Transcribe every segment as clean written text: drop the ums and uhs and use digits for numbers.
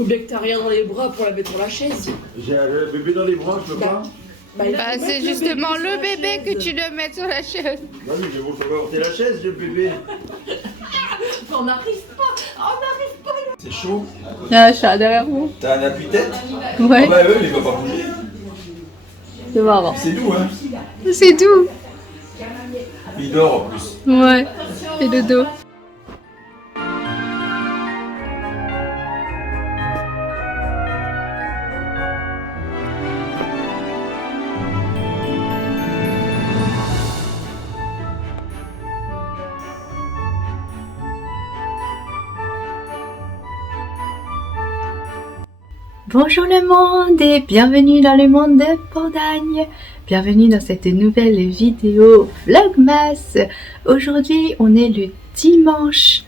Faut bien que t'as rien dans les bras pour la mettre sur la chaise. J'ai le bébé dans les bras, je peux pas. C'est justement le bébé que tu dois mettre sur la chaise. Bah oui, mais bon, je peux pas porter la chaise, le bébé. On n'arrive pas. C'est chaud. Il y a un chat derrière vous. T'as un appui-tête? Ouais. Ah bah oui, il va pas bouger. C'est marrant. C'est doux, hein. C'est tout. Il dort en plus. Ouais. Et le dos. Bonjour le monde et bienvenue dans le monde de Pandagne. Bienvenue dans cette nouvelle vidéo Vlogmas. Aujourd'hui on est le dimanche...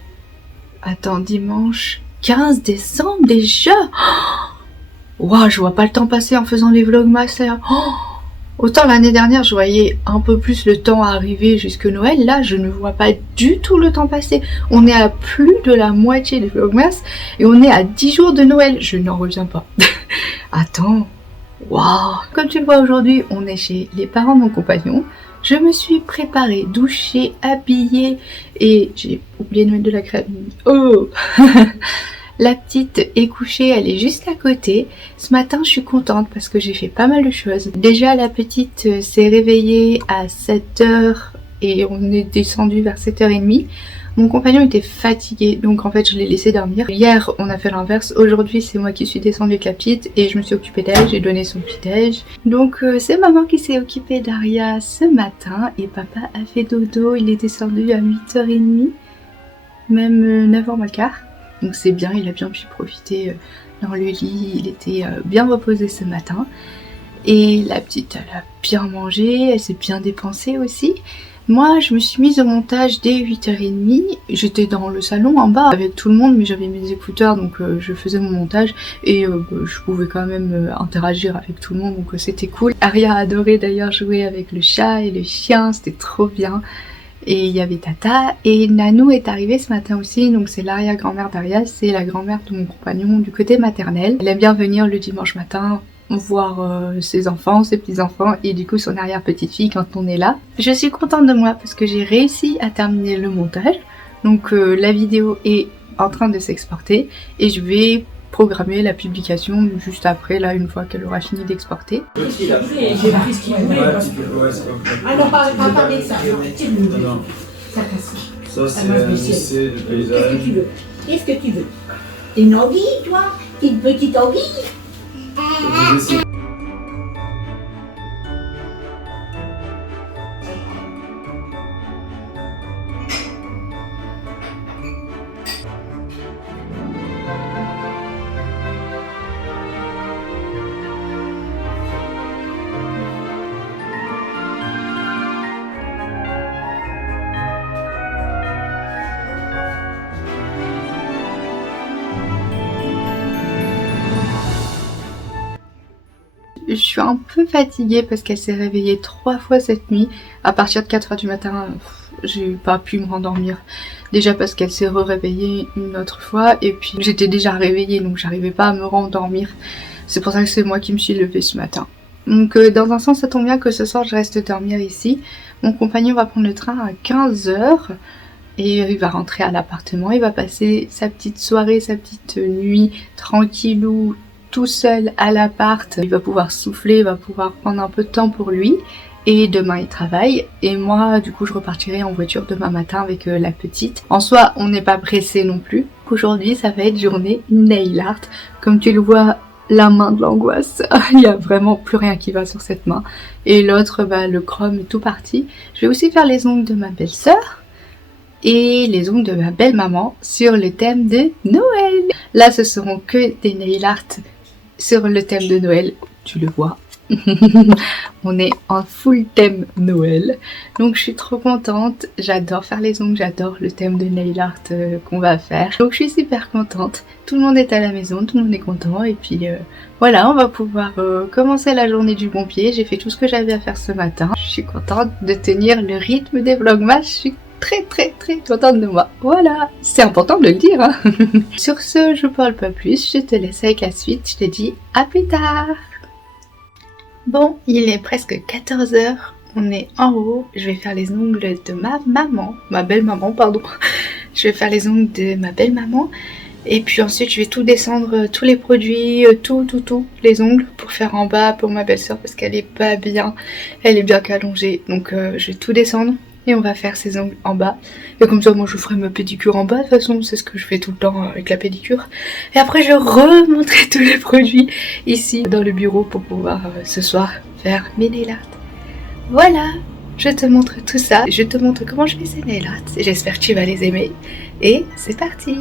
dimanche 15 décembre déjà. Waouh, je vois pas le temps passer en faisant les Vlogmas là. Autant l'année dernière je voyais un peu plus le temps arriver jusque Noël, là je ne vois pas du tout le temps passer. On est à plus de la moitié des Vlogmas et on est à 10 jours de Noël, je n'en reviens pas. Attends, waouh. Comme tu le vois aujourd'hui, on est chez les parents de mon compagnon. Je me suis préparée, douchée, habillée et j'ai oublié de mettre de la crème. Oh. La petite est couchée, elle est juste à côté. Ce matin, je suis contente parce que j'ai fait pas mal de choses. Déjà, la petite s'est réveillée à 7h et on est descendu vers 7h30. Mon compagnon était fatigué, donc en fait, je l'ai laissé dormir. Hier, on a fait l'inverse. Aujourd'hui, c'est moi qui suis descendue avec la petite et je me suis occupée d'elle. J'ai donné son petit-déj. Donc, c'est maman qui s'est occupée d'Aria ce matin et papa a fait dodo. Il est descendu à 8h30, même 9h moins le quart. Donc c'est bien, il a bien pu profiter dans le lit, il était bien reposé ce matin. Et la petite, elle a bien mangé, elle s'est bien dépensée aussi. Moi, je me suis mise au montage dès 8h30. J'étais dans le salon en bas avec tout le monde, mais j'avais mes écouteurs, donc je faisais mon montage. Et je pouvais quand même interagir avec tout le monde, donc c'était cool. Aria a adoré d'ailleurs jouer avec le chat et le chien, c'était trop bien. Et il y avait Tata et Nanou est arrivée ce matin aussi, donc c'est l'arrière-grand-mère d'Aria, c'est la grand-mère de mon compagnon du côté maternel. Elle aime bien venir le dimanche matin voir ses enfants, ses petits-enfants et du coup son arrière-petite-fille quand on est là. Je suis contente de moi parce que j'ai réussi à terminer le montage, donc la vidéo est en train de s'exporter et je vais programmer la publication juste après, là, une fois qu'elle aura fini d'exporter. J'ai pris ce qu'il voulait. Alors, pas parler ça. Non. Ça, c'est un lycée de paysage. Qu'est-ce que tu veux? T'es une envie, toi? T'es une petite envie? Je suis un peu fatiguée parce qu'elle s'est réveillée 3 fois cette nuit. À partir de 4h du matin, j'ai pas pu me rendormir. Déjà parce qu'elle s'est réveillée une autre fois et puis j'étais déjà réveillée donc j'arrivais pas à me rendormir. C'est pour ça que c'est moi qui me suis levée ce matin. Donc dans un sens ça tombe bien que ce soir je reste dormir ici. Mon compagnon va prendre le train à 15h et il va rentrer à l'appartement. Il va passer sa petite soirée, sa petite nuit tranquillou, tout seul à l'appart. Il va pouvoir souffler, il va pouvoir prendre un peu de temps pour lui. Et demain il travaille. Et moi du coup je repartirai en voiture demain matin avec la petite. En soi on n'est pas pressé non plus. Aujourd'hui ça va être journée nail art. Comme tu le vois, la main de l'angoisse. Il n'y a vraiment plus rien qui va sur cette main. Et l'autre, le chrome est tout parti. Je vais aussi faire les ongles de ma belle-sœur et les ongles de ma belle-maman sur le thème de Noël. Là ce seront que des nail art sur le thème de Noël, tu le vois. On est en full thème Noël, donc je suis trop contente. J'adore faire les ongles, j'adore le thème de nail art qu'on va faire, donc je suis super contente. Tout le monde est à la maison, tout le monde est content et puis voilà, on va pouvoir commencer la journée du bon pied. J'ai fait tout ce que j'avais à faire ce matin. Je suis contente de tenir le rythme des vlogmas, je suis très contente de moi. Voilà, c'est important de le dire. Hein. Sur ce, je parle pas plus, je te laisse avec la suite. Je te dis à plus tard. Bon, il est presque 14h. On est en haut. Je vais faire les ongles de ma belle-maman, pardon. Je vais faire les ongles de ma belle-maman. Et puis ensuite, je vais tout descendre, tous les produits, tout, les ongles pour faire en bas pour ma belle-sœur parce qu'elle est pas bien. Elle est bien qu'allongée. Donc je vais tout descendre et on va faire ses ongles en bas. Et comme ça, moi, je ferai ma pédicure en bas. De toute façon, c'est ce que je fais tout le temps avec la pédicure. Et après, je remonterai tous les produits ici dans le bureau pour pouvoir ce soir faire mes nail art. Voilà, je te montre tout ça. Je te montre comment je fais ces nail art. J'espère que tu vas les aimer. Et c'est parti!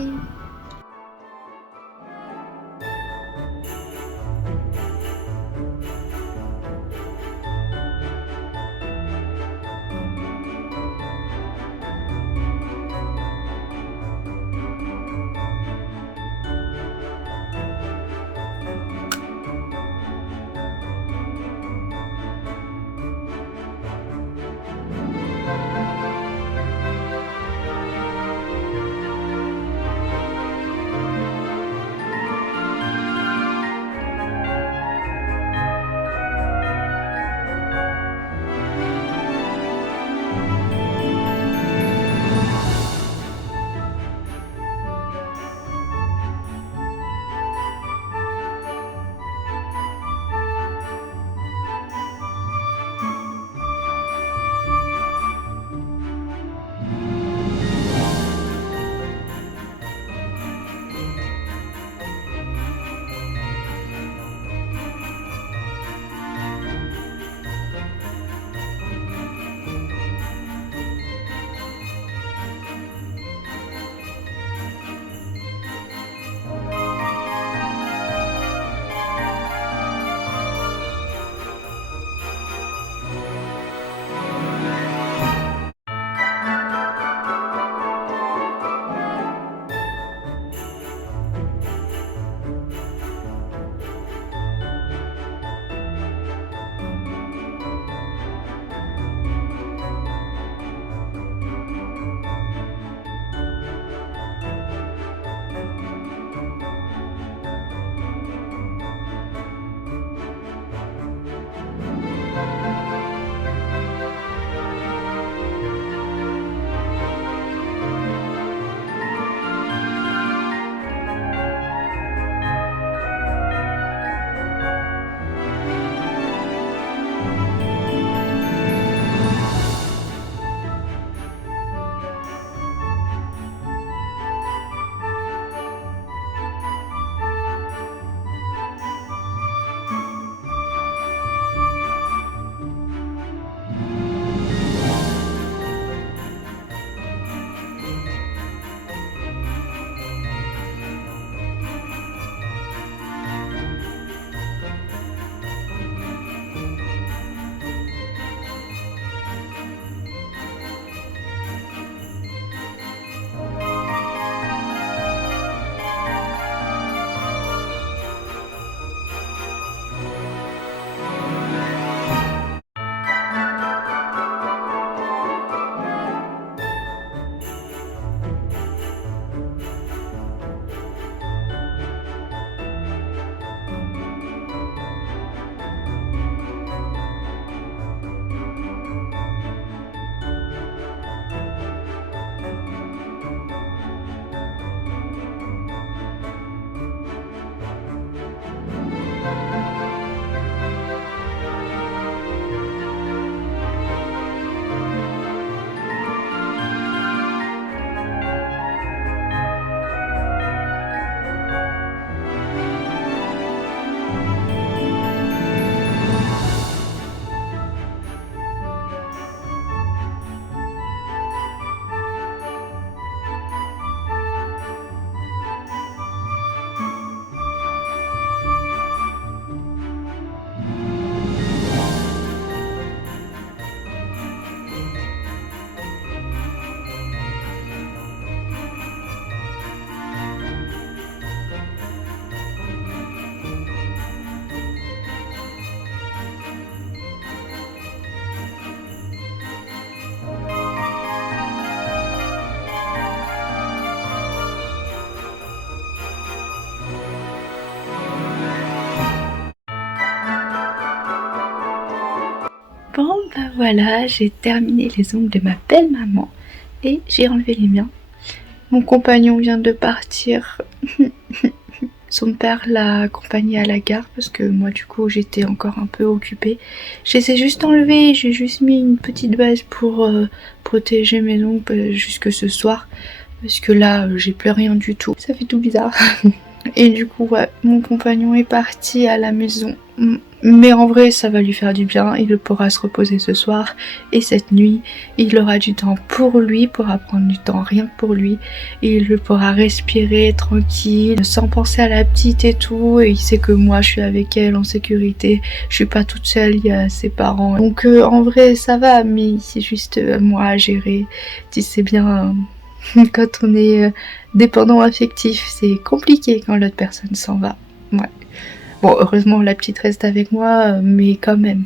voilà, j'ai terminé les ongles de ma belle maman et j'ai enlevé les miens. Mon compagnon vient de partir. Son père l'a accompagné à la gare parce que moi du coup j'étais encore un peu occupée. J'essaie juste d'enlever, j'ai juste mis une petite base pour protéger mes ongles jusque ce soir. Parce que là j'ai plus rien du tout. Ça fait tout bizarre. Et du coup ouais, mon compagnon est parti à la maison. Mais en vrai ça va lui faire du bien, il pourra se reposer ce soir et cette nuit il aura du temps pour lui, pourra prendre du temps rien que pour lui, et il pourra respirer tranquille sans penser à la petite et tout, et il sait que moi je suis avec elle en sécurité, je suis pas toute seule, il y a ses parents, donc en vrai ça va, mais c'est juste moi à gérer. Tu sais bien, quand on est dépendant affectif c'est compliqué quand l'autre personne s'en va. Ouais. Bon, heureusement, la petite reste avec moi, mais quand même.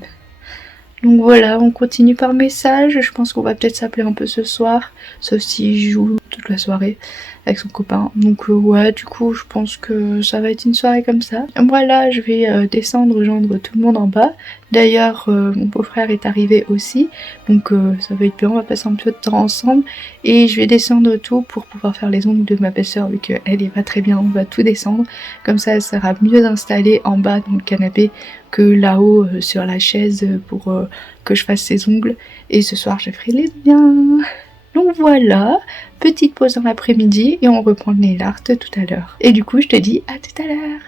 Donc voilà, on continue par message. Je pense qu'on va peut-être s'appeler un peu ce soir, sauf s'il joue toute la soirée avec son copain. Donc ouais, du coup, je pense que ça va être une soirée comme ça. Voilà, je vais descendre, rejoindre tout le monde en bas. D'ailleurs, mon beau-frère est arrivé aussi, donc ça va être bien, on va passer un peu de temps ensemble. Et je vais descendre tout pour pouvoir faire les ongles de ma belle-sœur, vu qu'elle est pas très bien, on va tout descendre. Comme ça, elle sera mieux installée en bas dans le canapé que là-haut sur la chaise pour que je fasse ses ongles. Et ce soir, je ferai les miens. Donc voilà, petite pause dans l'après-midi et on reprend le nail art tout à l'heure. Et du coup, je te dis à tout à l'heure.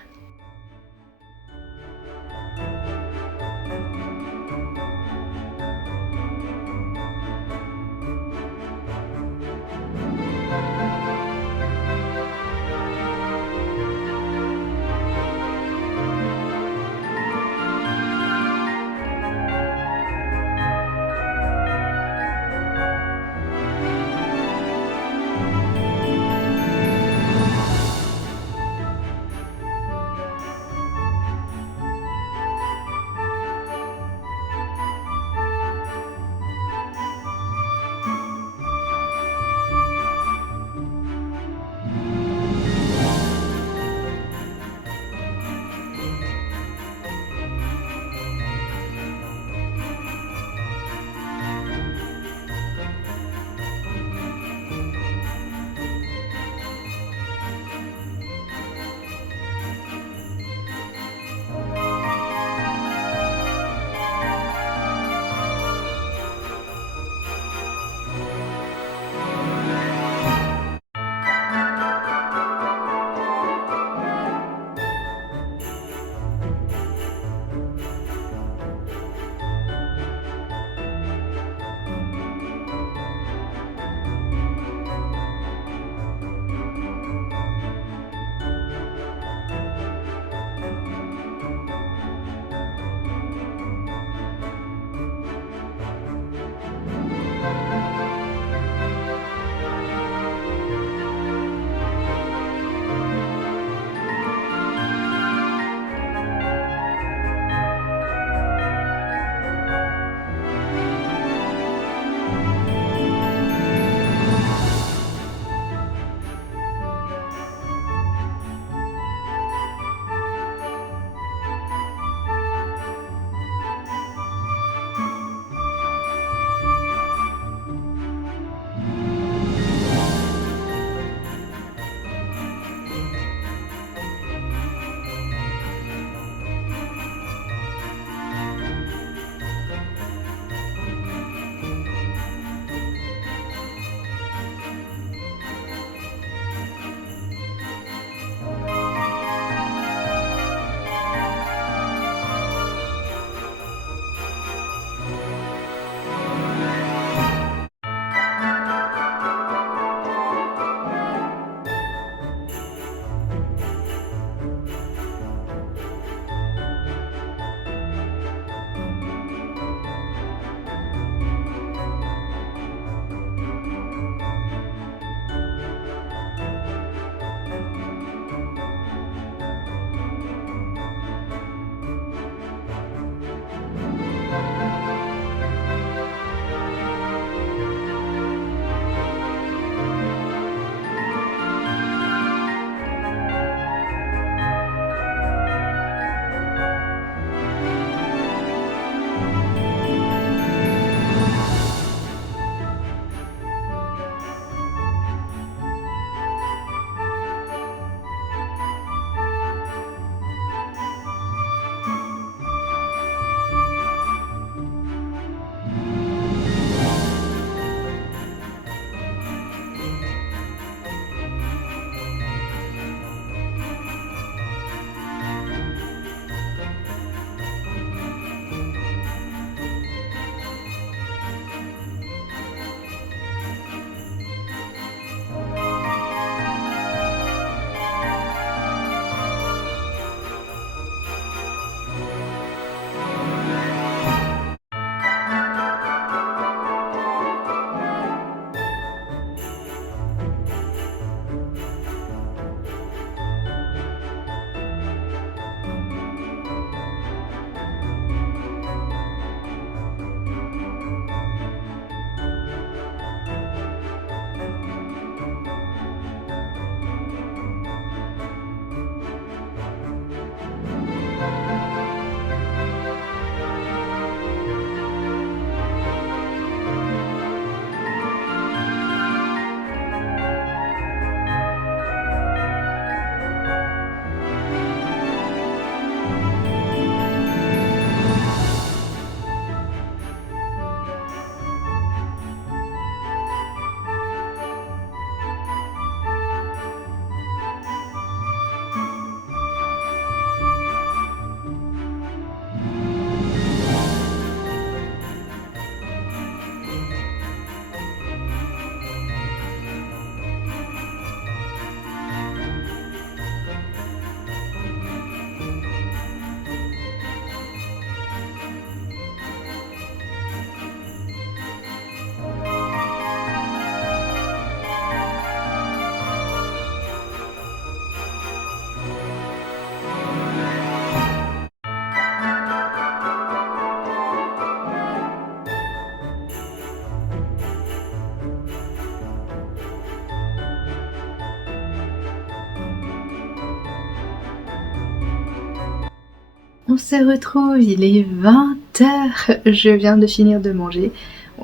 On se retrouve, il est 20h, je viens de finir de manger.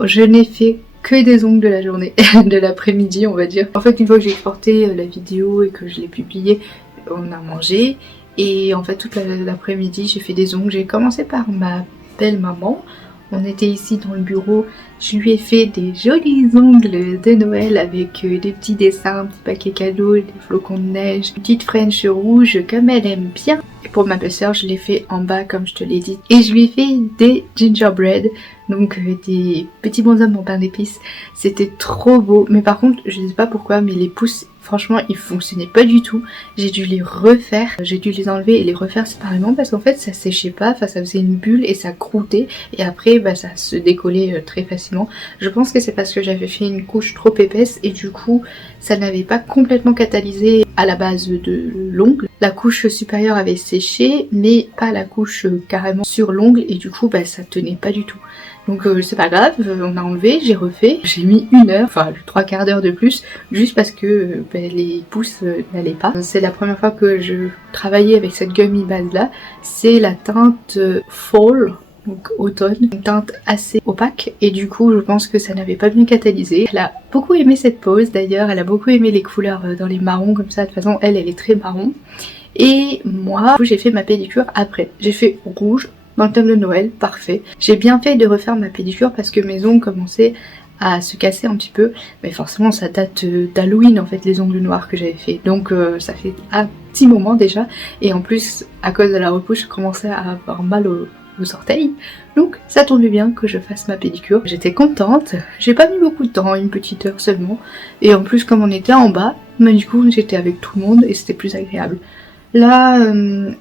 Je n'ai fait que des ongles de la journée, de l'après-midi on va dire. En fait une fois que j'ai exporté la vidéo et que je l'ai publiée, on a mangé. Et en fait toute l'après-midi j'ai fait des ongles. J'ai commencé par ma belle maman. On était ici dans le bureau, je lui ai fait des jolis ongles de Noël avec des petits dessins, un petit paquet cadeau, des flocons de neige, une petite French rouge comme elle aime bien. Et pour ma belle-sœur, je l'ai fait en bas comme je te l'ai dit. Et je lui ai fait des gingerbread, donc des petits bonshommes en pain d'épices. C'était trop beau, mais par contre, je ne sais pas pourquoi, mais les pouces, franchement, ils fonctionnaient pas du tout. J'ai dû les refaire, j'ai dû les enlever et les refaire séparément parce qu'en fait, ça séchait pas, enfin ça faisait une bulle et ça croûtait. Et après, bah, ça se décollait très facilement. Je pense que c'est parce que j'avais fait une couche trop épaisse et du coup, ça n'avait pas complètement catalysé à la base de l'ongle. La couche supérieure avait séché, mais pas la couche carrément sur l'ongle et du coup, bah, ça tenait pas du tout. Donc c'est pas grave, on a enlevé, j'ai refait, j'ai mis 1 heure, enfin 3/4 d'heure de plus, juste parce que les pouces n'allaient pas. C'est la première fois que je travaillais avec cette gummy base là, c'est la teinte Fall, donc automne, une teinte assez opaque et du coup je pense que ça n'avait pas bien catalysé. Elle a beaucoup aimé cette pose d'ailleurs, elle a beaucoup aimé les couleurs dans les marrons comme ça, de toute façon elle est très marron. Et moi j'ai fait ma pédicure après, j'ai fait rouge, dans le thème de Noël, parfait. J'ai bien fait de refaire ma pédicure parce que mes ongles commençaient à se casser un petit peu. Mais forcément ça date d'Halloween en fait les ongles noirs que j'avais fait. Donc ça fait un petit moment déjà. Et en plus à cause de la repousse je commençais à avoir mal aux orteils. Donc ça tombait bien que je fasse ma pédicure. J'étais contente. J'ai pas mis beaucoup de temps, 1 petite heure seulement. Et en plus comme on était en bas, bah, du coup j'étais avec tout le monde et c'était plus agréable. Là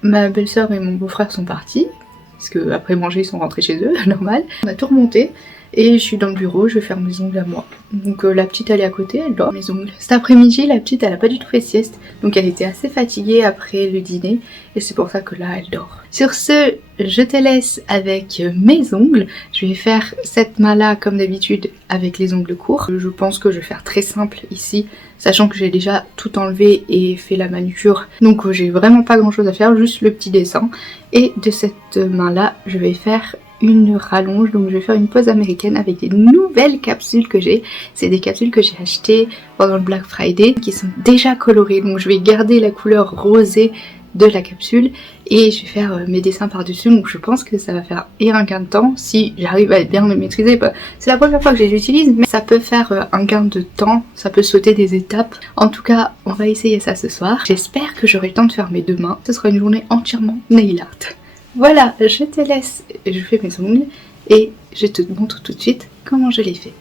ma belle-sœur et mon beau-frère sont partis. Parce que après manger ils sont rentrés chez eux, normal. On a tout remonté et je suis dans le bureau, je vais faire mes ongles à moi. Donc la petite elle est à côté, elle dort mes ongles. Cet après-midi la petite elle a pas du tout fait sieste, donc elle était assez fatiguée après le dîner et c'est pour ça que là elle dort. Sur ce, je te laisse avec mes ongles. Je vais faire cette main là comme d'habitude avec les ongles courts. Je pense que je vais faire très simple ici, sachant que j'ai déjà tout enlevé et fait la manucure. Donc j'ai vraiment pas grand chose à faire, juste le petit dessin. Et de cette main là, je vais faire une rallonge, donc je vais faire une pose américaine avec des nouvelles capsules que j'ai. C'est des capsules que j'ai achetées pendant le Black Friday qui sont déjà colorées, donc je vais garder la couleur rosée de la capsule et je vais faire mes dessins par dessus, donc je pense que ça va faire un gain de temps si j'arrive à bien le maîtriser. C'est la première fois que je les utilise, mais ça peut faire un gain de temps, ça peut sauter des étapes. En tout cas on va essayer ça ce soir. J'espère que j'aurai le temps de faire mes 2 mains, ce sera une journée entièrement nail art. Voilà, je te laisse, je fais mes ongles et je te montre tout de suite comment je les fais.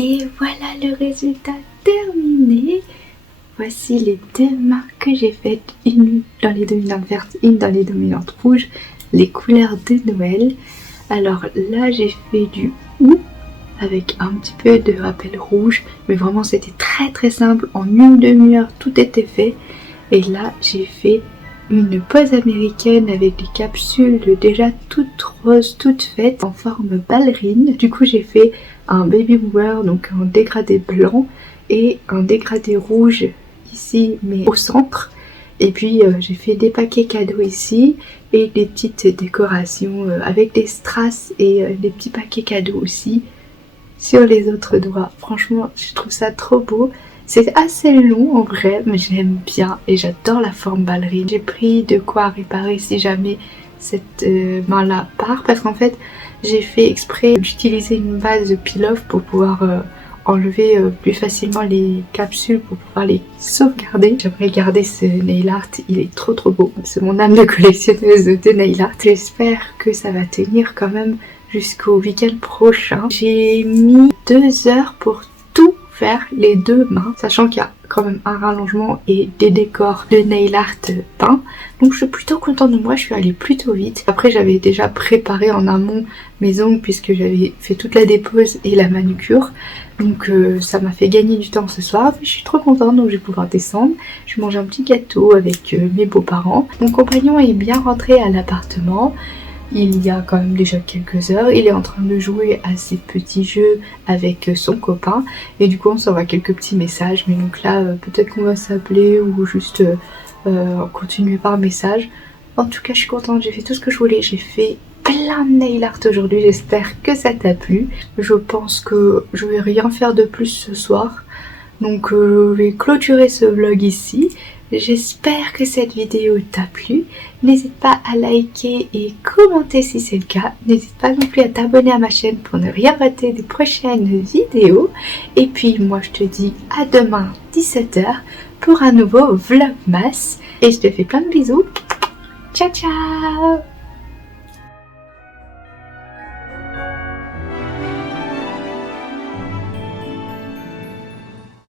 Et voilà le résultat terminé. Voici les deux mains que j'ai faites, une dans les dominantes vertes, une dans les dominantes rouges, les couleurs de Noël. Alors là j'ai fait du ou avec un petit peu de rappel rouge, mais vraiment c'était très simple, en une demi-heure tout était fait. Et là j'ai fait une pose américaine avec des capsules déjà toutes roses, toutes faites en forme ballerine. Du coup j'ai fait un baby wear, donc un dégradé blanc et un dégradé rouge ici mais au centre. Et puis j'ai fait des paquets cadeaux ici et des petites décorations avec des strass et des petits paquets cadeaux aussi sur les autres doigts. Franchement je trouve ça trop beau. C'est assez long en vrai, mais j'aime bien et j'adore la forme ballerine. J'ai pris de quoi réparer si jamais cette main là part, parce qu'en fait j'ai fait exprès d'utiliser une base de peel-off pour pouvoir enlever plus facilement les capsules pour pouvoir les sauvegarder. J'aimerais garder ce nail art, il est trop beau. C'est mon âme de collectionneuse de nail art. J'espère que ça va tenir quand même jusqu'au week-end prochain. J'ai mis 2 heures pour tout faire les deux mains, sachant qu'il y a quand même un rallongement et des décors de nail art peints. Donc je suis plutôt contente de moi, je suis allée plutôt vite. Après j'avais déjà préparé en amont mes ongles puisque j'avais fait toute la dépose et la manucure. Donc ça m'a fait gagner du temps ce soir. Je suis trop contente, donc je vais pouvoir descendre. Je vais manger un petit gâteau avec mes beaux-parents. Mon compagnon est bien rentré à l'appartement. Il y a quand même déjà quelques heures, il est en train de jouer à ses petits jeux avec son copain et du coup on s'envoie quelques petits messages, mais donc là peut-être qu'on va s'appeler ou juste continuer par message. En tout cas je suis contente, j'ai fait tout ce que je voulais, j'ai fait plein de nail art aujourd'hui, j'espère que ça t'a plu. Je pense que je vais rien faire de plus ce soir, donc je vais clôturer ce vlog ici. J'espère que cette vidéo t'a plu. N'hésite pas à liker et commenter si c'est le cas. N'hésite pas non plus à t'abonner à ma chaîne pour ne rien rater des prochaines vidéos. Et puis moi je te dis à demain 17 h pour un nouveau vlogmas. Et je te fais plein de bisous. Ciao ciao.